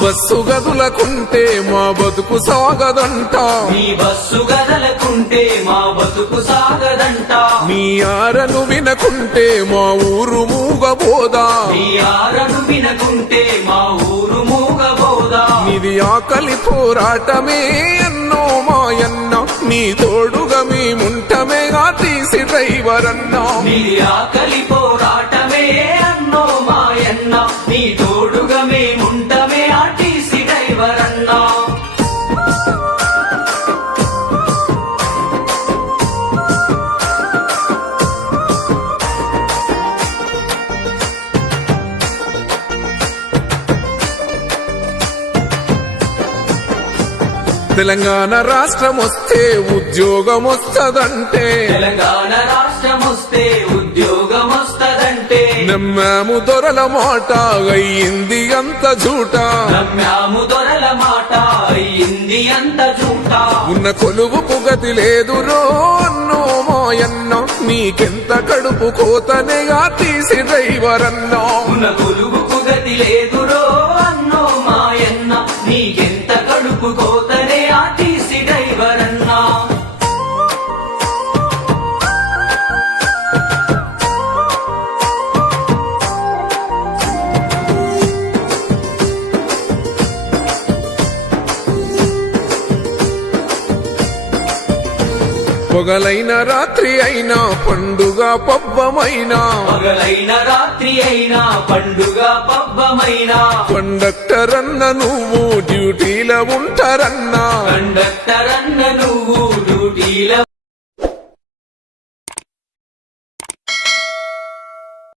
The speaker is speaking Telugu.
బస్సు గదులకుంటే మా బతుకు సాగదంట మీ బస్సు గదలకుంటే మా బతుకు సాగదంట మీ ఆరను వినకుంటే మా ఊరు మూగబోదా మీ ఆరను వినకుంటే మా ఊరు మూగబోదా ఇది ఆకలి పోరాటమే అన్నో మాయన్న నీ తోడుగా మేముంటమే ఆర్టీసీ డ్రైవర్ అన్నా మీది ఆకలి పోరాటమే అన్నో మాయన్న నీ తోడుగా మేముంటమే ఆర్టీసీ డ్రైవర్ అన్నా తెలంగాణ రాష్ట్రం వస్తే ఉద్యోగం వస్తదంటే తెలంగాణ రాష్ట్రం వస్తే ఉద్యోగం వస్తదంటే నమ్మాము దొరల మాట అయ్యింది అంత జూట నమ్మాము దొరల మాట అయ్యింది అంత జూట ఉన్న కొలువుకు గతి లేదురో అన్నో మాయన్న నీకెంత కడుపు కోతనే ఆర్టీసీ డ్రైవర్ అన్నా ఉన్న కొలువుకు గతి లేదురో అన్నో మాయన్న నీకెంత కడుపు కోతనే ఆర్టీసీ డ్రైవర్ అన్నా పొగలైన రాత్రి అయినా పండుగ పబ్బమైనా పగలైన రాత్రి అయినా పండుగ పబ్బమైనా కండక్టర్ అన్న నువ్వు డ్యూటీలో ఉంటారన్నా కండక్టర్ అన్న నువ్వు డ్యూటీల